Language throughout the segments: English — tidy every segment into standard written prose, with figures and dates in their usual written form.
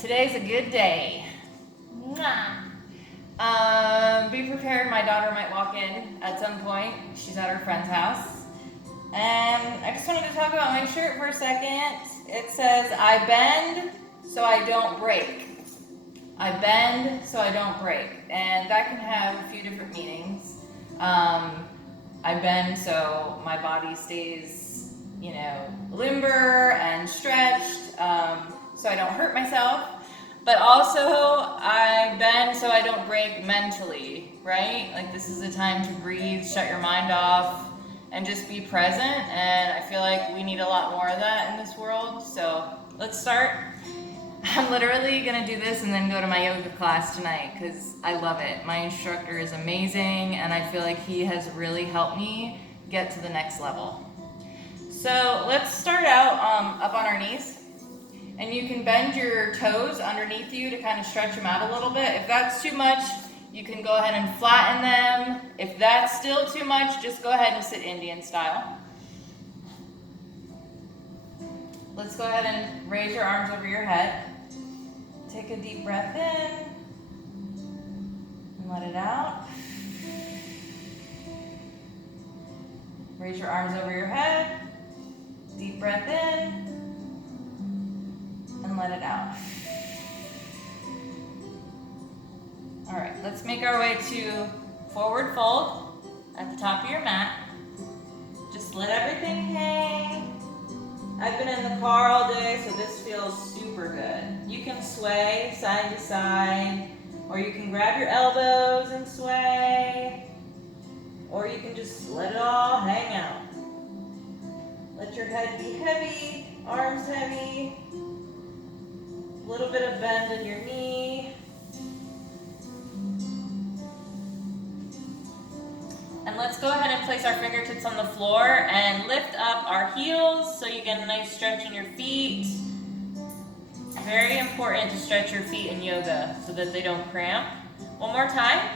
Today's a good day. Be prepared, my daughter might walk in at some point. She's at her friend's house. And I just wanted to talk about my shirt for a second. It says, I bend so I don't break. I bend so I don't break. And that can have a few different meanings. I bend so my body stays, limber and stretched, so I don't hurt myself. But also, I bend so I don't break mentally, right? Like, this is a time to breathe, shut your mind off, and just be present. And I feel like we need a lot more of that in this world. So let's start. I'm literally gonna do this and then go to my yoga class tonight because I love it. My instructor is amazing, and I feel like he has really helped me get to the next level. So let's start out up on our knees. And you can bend your toes underneath you to kind of stretch them out a little bit. If that's too much, you can go ahead and flatten them. If that's still too much, just go ahead and sit Indian style. Let's go ahead and raise your arms over your head. Take a deep breath in and let it out. Raise your arms over your head. Deep breath in. And let it out. All right, let's make our way to forward fold at the top of your mat. Just let everything hang. I've been in the car all day, so this feels super good. You can sway side to side, or you can grab your elbows and sway, or you can just let it all hang out. Let your head be heavy, arms heavy. A little bit of bend in your knee. And let's go ahead and place our fingertips on the floor and lift up our heels so you get a nice stretch in your feet. Very important to stretch your feet in yoga so that they don't cramp. One more time.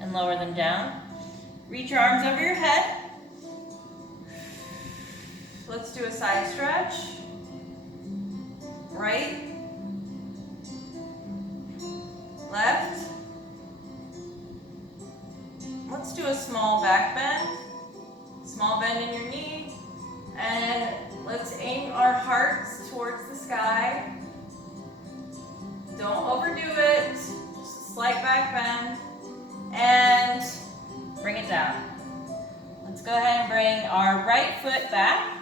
And lower them down. Reach your arms over your head. Let's do a side stretch. Right, left. Let's do a small back bend, small bend in your knee, and let's aim our hearts towards the sky. Don't overdo it, just a slight back bend, and bring it down. Let's go ahead and bring our right foot back,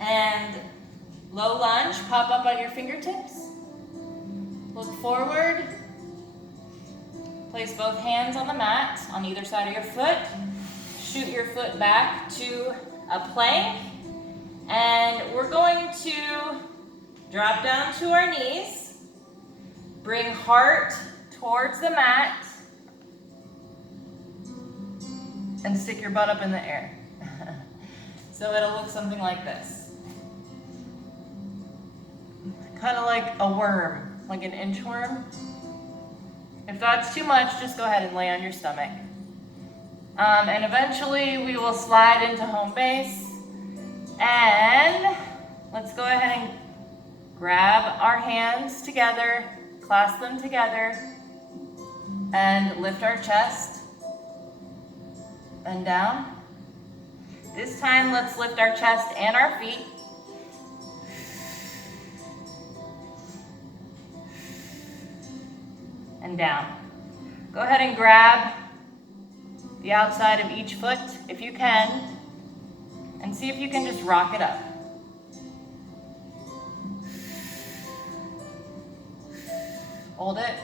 and low lunge, pop up on your fingertips. Look forward. Place both hands on the mat on either side of your foot. Shoot your foot back to a plank. And we're going to drop down to our knees. Bring heart towards the mat. And stick your butt up in the air. So it'll look something like this. Kind of like a worm, like an inchworm. If that's too much, just go ahead and lay on your stomach. And eventually we will slide into home base. And let's go ahead and grab our hands together, clasp them together, and lift our chest and down. This time, let's lift our chest and our feet. And down. Go ahead and grab the outside of each foot if you can, and see if you can just rock it up. Hold it.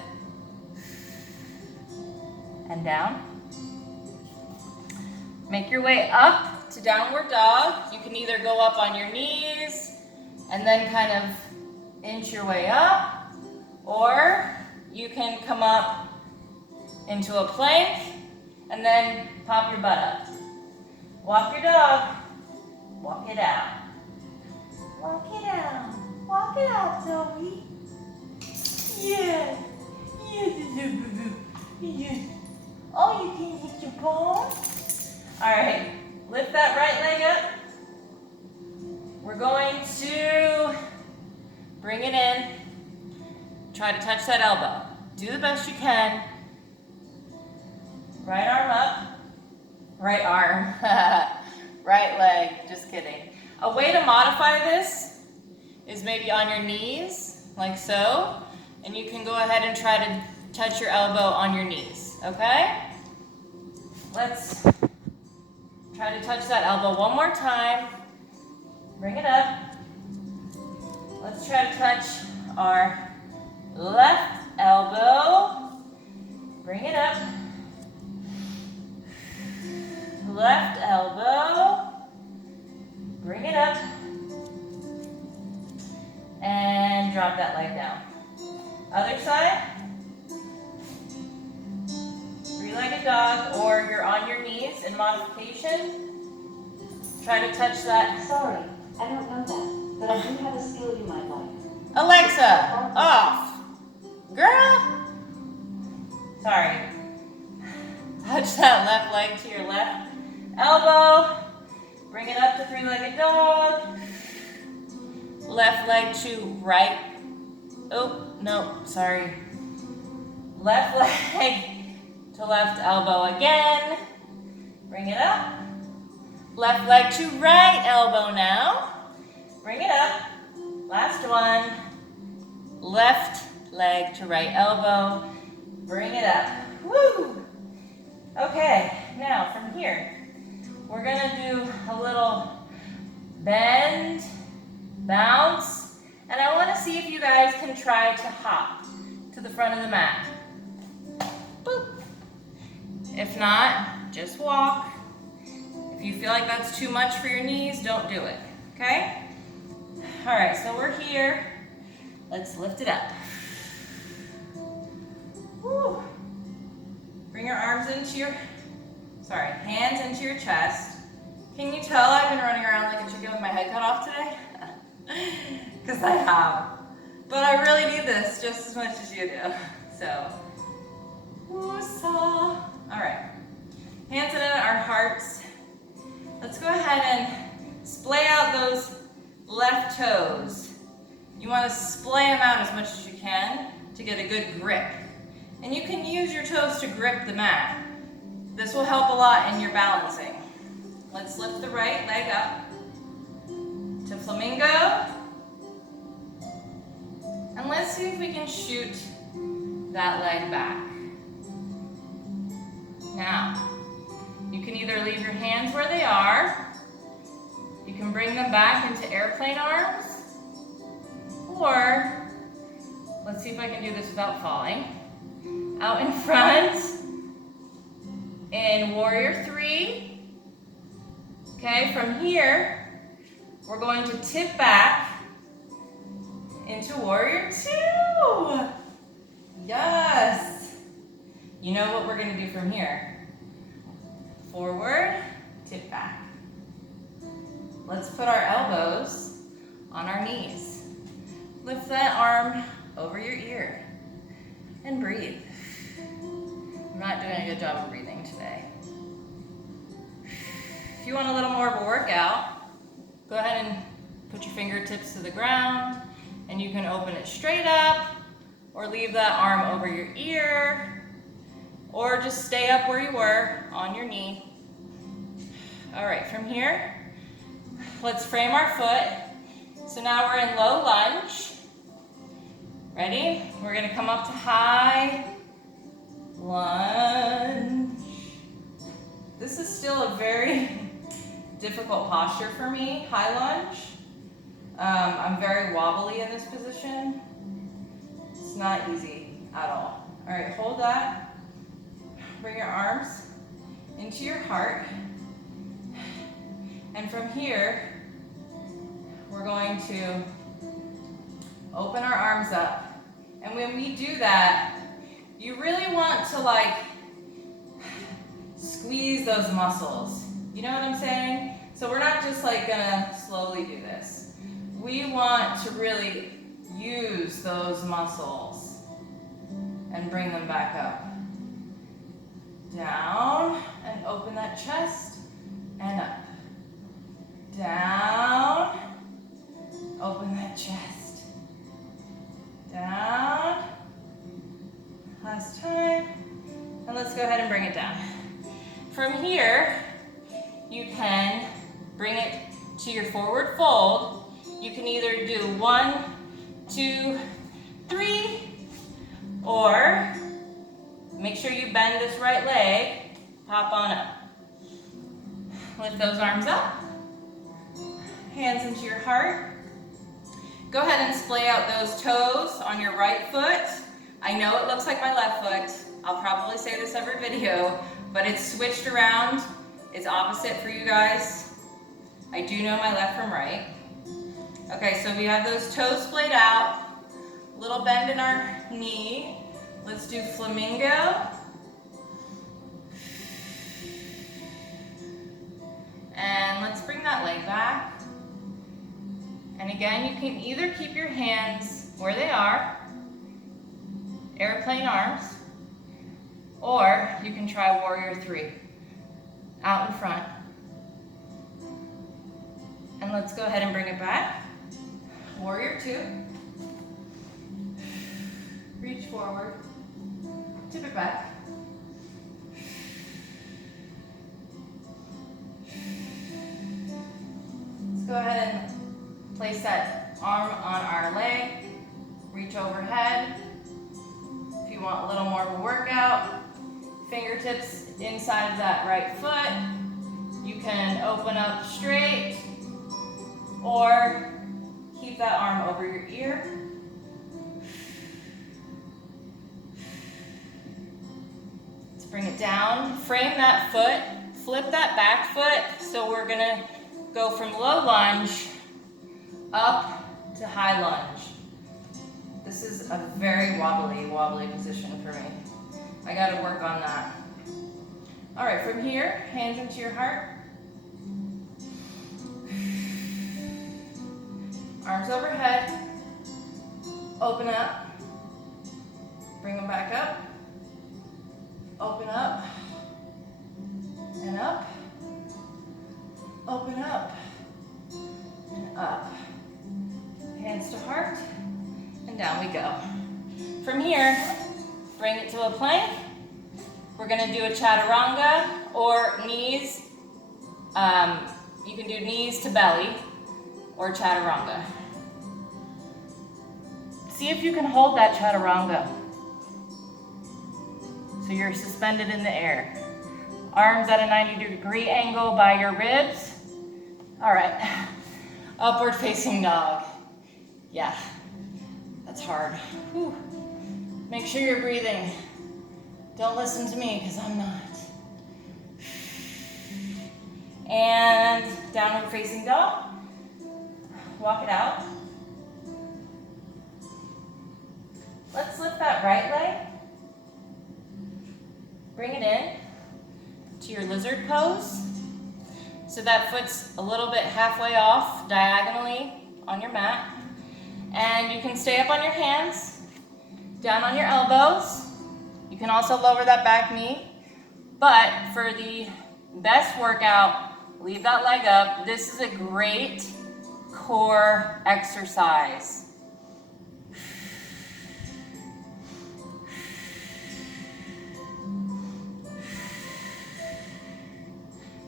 And down. Make your way up to downward dog. You can either go up on your knees and then kind of inch your way up, or you can come up into a plank and then pop your butt up. Walk your dog. Walk it out. Walk it out. Walk it out, Zoe. Yeah. Yeah. Oh, you can hit your palm. All right. Lift that right leg up. We're going to try to touch that elbow. Do the best you can. Right arm up. Right arm. Right leg. Just kidding. A way to modify this is maybe on your knees, like so. And you can go ahead and try to touch your elbow on your knees, okay? Let's try to touch that elbow one more time. Bring it up. Let's try to touch our left elbow. Bring it up. Left elbow. Bring it up. And drop that leg down. Other side. Three-legged dog, or you're on your knees in modification. Try to touch that. Sorry, I don't know that, but I do have a skill you might like. Alexa, off. Girl. Sorry. Touch that left leg to your left elbow. Bring it up to three-legged dog. Left leg to right. Oh, no, sorry. Left leg to left elbow again. Bring it up. Left leg to right elbow now. Bring it up. Last one. Left leg to right elbow. Bring it up. Woo! Okay, now from here, we're gonna do a little bend, bounce, and I wanna see if you guys can try to hop to the front of the mat. Boop. If not, just walk. If you feel like that's too much for your knees, don't do it, okay? All right, so we're here. Let's lift it up. Woo. Bring your arms into your, hands into your chest. Can you tell I've been running around like a chicken with my head cut off today? Because I have. But I really need this just as much as you do. So, woosah. All right, hands in our hearts. Let's go ahead and splay out those left toes. You want to splay them out as much as you can to get a good grip. And you can use your toes to grip the mat. This will help a lot in your balancing. Let's lift the right leg up to flamingo. And let's see if we can shoot that leg back. Now, you can either leave your hands where they are, you can bring them back into airplane arms, or, let's see if I can do this without falling. Out in front, in warrior 3. Okay, from here, we're going to tip back into warrior 2. Yes. You know what we're going to do from here. Forward, tip back. Let's put our elbows on our knees. Lift that arm over your ear and breathe. I'm not doing a good job of breathing today. If you want a little more of a workout, go ahead and put your fingertips to the ground, and you can open it straight up, or leave that arm over your ear, or just stay up where you were on your knee. All right, from here, let's frame our foot. So now we're in low lunge. Ready? We're gonna come up to high lunge. This is still a very difficult posture for me, high lunge. I'm very wobbly in this position. It's not easy at all. All right, hold that. Bring your arms into your heart. And from here, we're going to open our arms up. And when we do that, you really want to squeeze those muscles. You know what I'm saying? So we're not just gonna slowly do this. We want to really use those muscles and bring them back up. Down, and open that chest, and up. Down, open that chest. Down, here, you can bring it to your forward fold. You can either do 1, 2, 3, or make sure you bend this right leg, hop on up. Lift those arms up, hands into your heart. Go ahead and splay out those toes on your right foot. I know it looks like my left foot. I'll probably say this every video, but it's switched around. It's opposite for you guys. I do know my left from right. Okay, so we have those toes splayed out, little bend in our knee. Let's do flamingo. And let's bring that leg back. And again, you can either keep your hands where they are, airplane arms, or you can try warrior 3, out in front. And let's go ahead and bring it back. Warrior 2. Reach forward, tip it back. Let's go ahead and place that arm on our leg, reach overhead. If you want a little more of a workout, fingertips inside of that right foot. You can open up straight or keep that arm over your ear. Let's bring it down, frame that foot, flip that back foot. So we're gonna go from low lunge up to high lunge. This is a very wobbly position for me. I gotta work on that. All right, from here, hands into your heart. Arms overhead, open up, bring them back up, open up, and up, open up, and up. Hands to heart, and down we go. From here, bring it to a plank. We're gonna do a chaturanga or knees. You can do knees to belly or chaturanga. See if you can hold that chaturanga. So you're suspended in the air. Arms at a 90-degree angle by your ribs. All right, upward facing dog. Yeah, that's hard. Whew. Make sure you're breathing. Don't listen to me, because I'm not. And downward facing dog. Walk it out. Let's lift that right leg. Bring it in to your lizard pose. So that foot's a little bit halfway off diagonally on your mat. And you can stay up on your hands, down on your elbows. You can also lower that back knee. But for the best workout, leave that leg up. This is a great core exercise.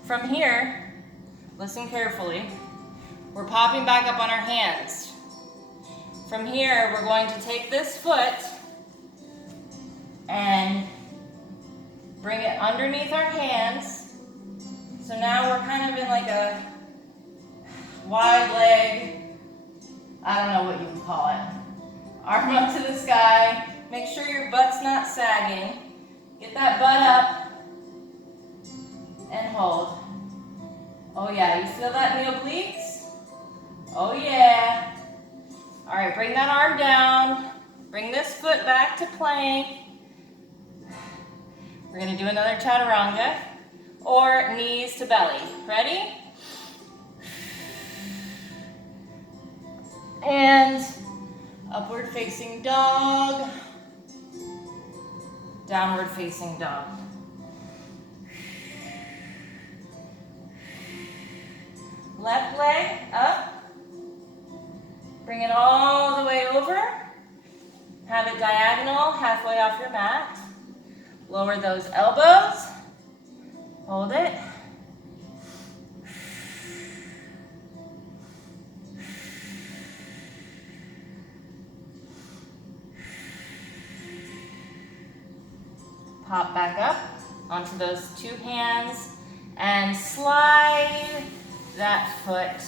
From here, listen carefully. We're popping back up on our hands. From here, we're going to take this foot and bring it underneath our hands. So now we're kind of in like a wide leg, I don't know what you would call it. Arm up to the sky. Make sure your butt's not sagging. Get that butt up and hold. Oh yeah, you feel that in the obliques? Oh yeah. All right, bring that arm down. Bring this foot back to plank. We're gonna do another chaturanga or knees to belly. Ready? And upward facing dog, downward facing dog. Left leg up, bring it all the way over, have it diagonal, halfway off your mat. Lower those elbows, Hold it. Pop back up onto those two hands and slide that foot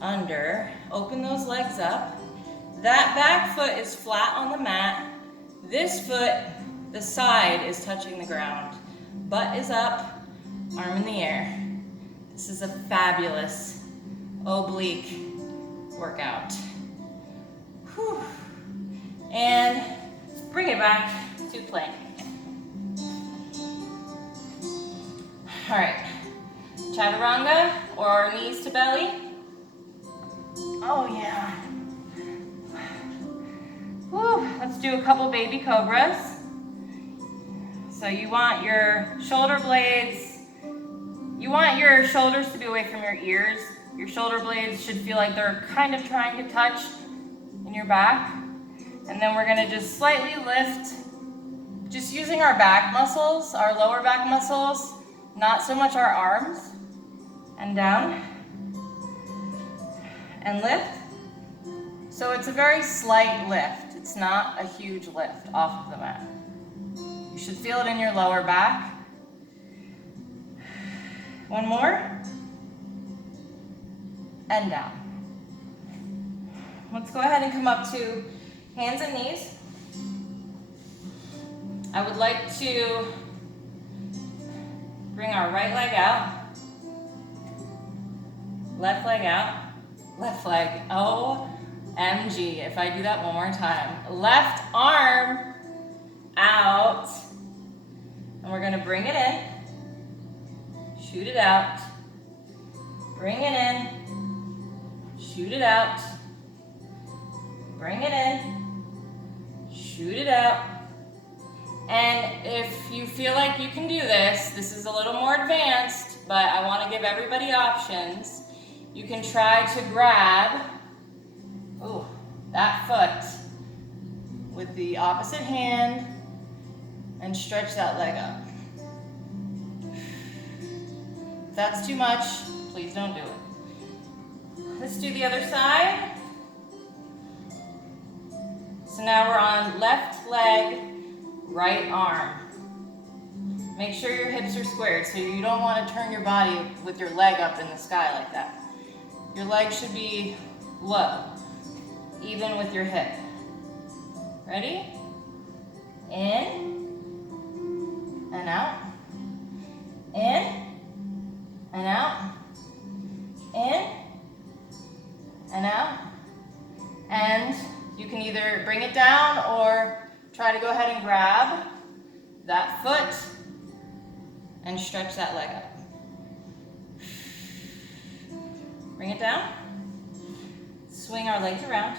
under. Open those legs up. That back foot is flat on the mat. This foot, the side is touching the ground. Butt is up, arm in the air. This is a fabulous oblique workout. Whew. And bring it back to plank. All right, chaturanga or knees to belly. Oh yeah. Whew. Let's do a couple baby cobras. So you want your shoulder blades, you want your shoulders to be away from your ears. Your shoulder blades should feel like they're kind of trying to touch in your back. And then we're gonna just slightly lift, just using our back muscles, our lower back muscles, not so much our arms. And down, and lift. So it's a very slight lift. It's not a huge lift off of the mat. You should feel it in your lower back. One more. And down. Let's go ahead and come up to hands and knees. I would like to bring our right leg out. Left leg out. Left leg. OMG, if I do that one more time. Left arm out. And we're gonna bring it in. Shoot it out. Bring it in. Shoot it out. Bring it in. Shoot it out. And if you feel like you can do this, this is a little more advanced, but I want to give everybody options. You can try to grab that foot with the opposite hand and stretch that leg up. If that's too much, please don't do it. Let's do the other side. So now we're on left leg, right arm. Make sure your hips are squared, so you don't want to turn your body with your leg up in the sky like that. Your leg should be low, even with your hip. Ready? In and out. In and out. In and out. And you can either bring it down or try to go ahead and grab that foot and stretch that leg up. Bring it down. Swing our legs around.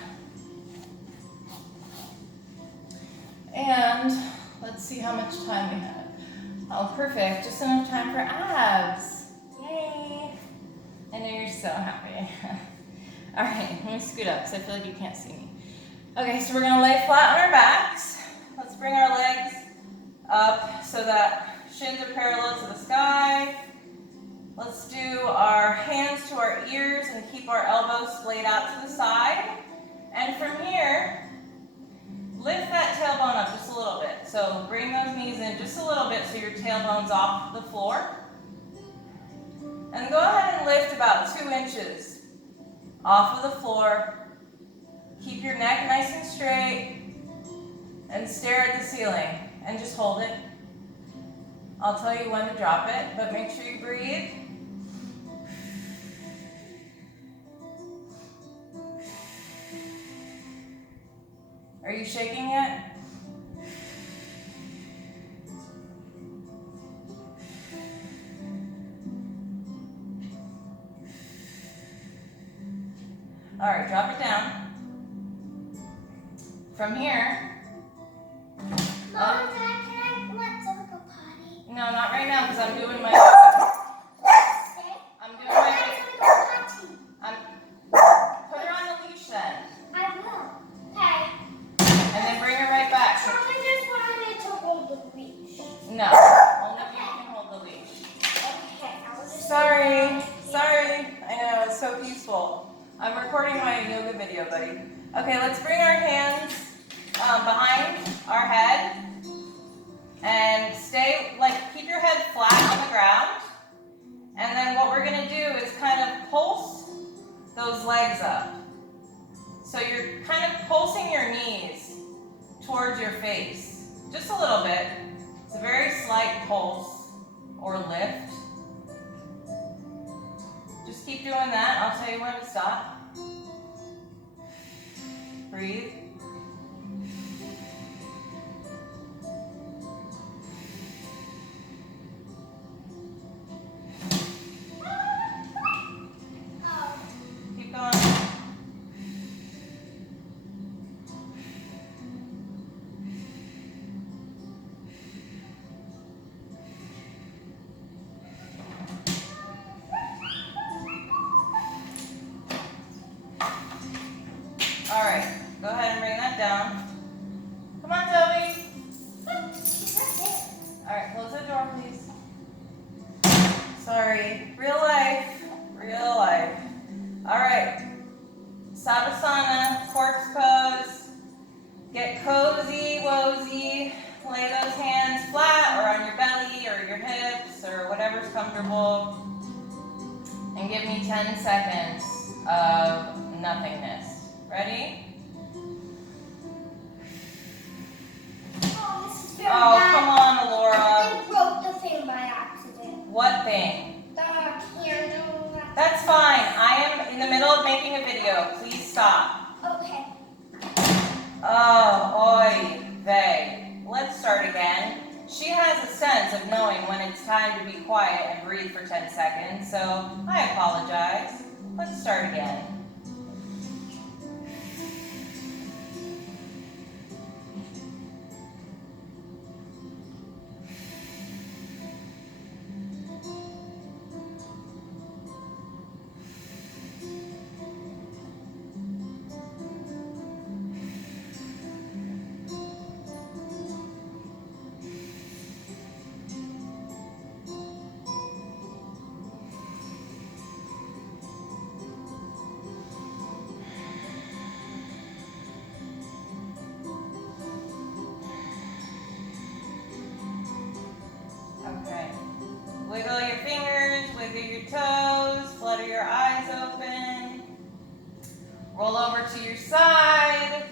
And let's see how much time we have. Oh, perfect. Just enough time for abs. Yay. I know you're so happy. All right, let me scoot up because I feel like you can't see me. Okay, so we're going to lay flat on our backs. Let's bring our legs up so that shins are parallel to the sky. Let's do our hands to our ears and keep our elbows splayed out to the side. And from here, lift that tailbone up just a little bit. So bring those knees in just a little bit so your tailbone's off the floor. And go ahead and lift about 2 inches off of the floor. Keep your neck nice and straight and stare at the ceiling and just hold it. I'll tell you when to drop it, but make sure you breathe. Are you shaking yet? All right, drop it down. From here, Mom, can I let Zoe go potty? no, not right now because I'm doing my yoga. I'm doing my Potty. put her on the leash then, I will. Okay. and then bring her right back. Someone just wanted to hold the leash. No, only you can hold the leash. Sorry. I know, it's so peaceful. I'm recording my yoga video, buddy. Okay, let's bring our hands behind our head and stay, keep your head flat on the ground. And then what we're gonna do is kind of pulse those legs up. So you're kind of pulsing your knees towards your face, just a little bit. It's a very slight pulse or lift. Just keep doing that. I'll tell you when to stop. Breathe. Keep going. All right, go ahead and bring that down. Come on, Toby. All right, close the door, please. Sorry, real life. All right, Savasana, corpse pose. Get cozy, wozy. Lay those hands flat or on your belly or your hips or whatever's comfortable. And give me 10 seconds of nothingness. Ready? Oh, this is very Oh, bad. come on, Alora. I broke the thing by accident. What thing? The candle. That's fine. I am in the middle of making a video. Please stop. Okay. Oh, oy vey. Let's start again. She has a sense of knowing when it's time to be quiet and breathe for 10 seconds, so I apologize. Let's start again. Okay. Wiggle your fingers, wiggle your toes, flutter your eyes open. Roll over to your side,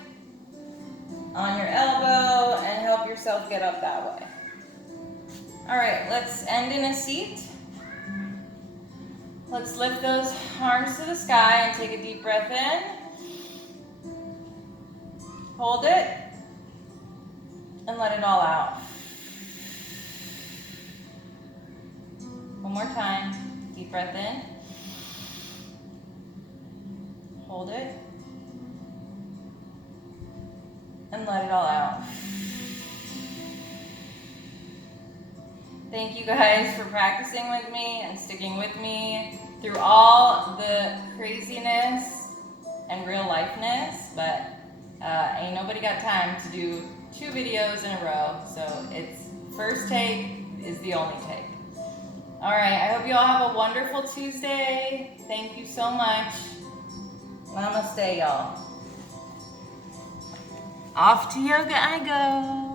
on your elbow, and help yourself get up that way. All right, let's end in a seat. Let's lift those arms to the sky and take a deep breath in. Hold it, and let it all out. One more time. Deep breath in. Hold it. And let it all out. Thank you guys for practicing with me and sticking with me through all the craziness and real lifeness, but ain't nobody got time to do 2 videos in a row, so it's first take is the only take. All right, I hope you all have a wonderful Tuesday. Thank you so much. Namaste, y'all. Off to yoga I go.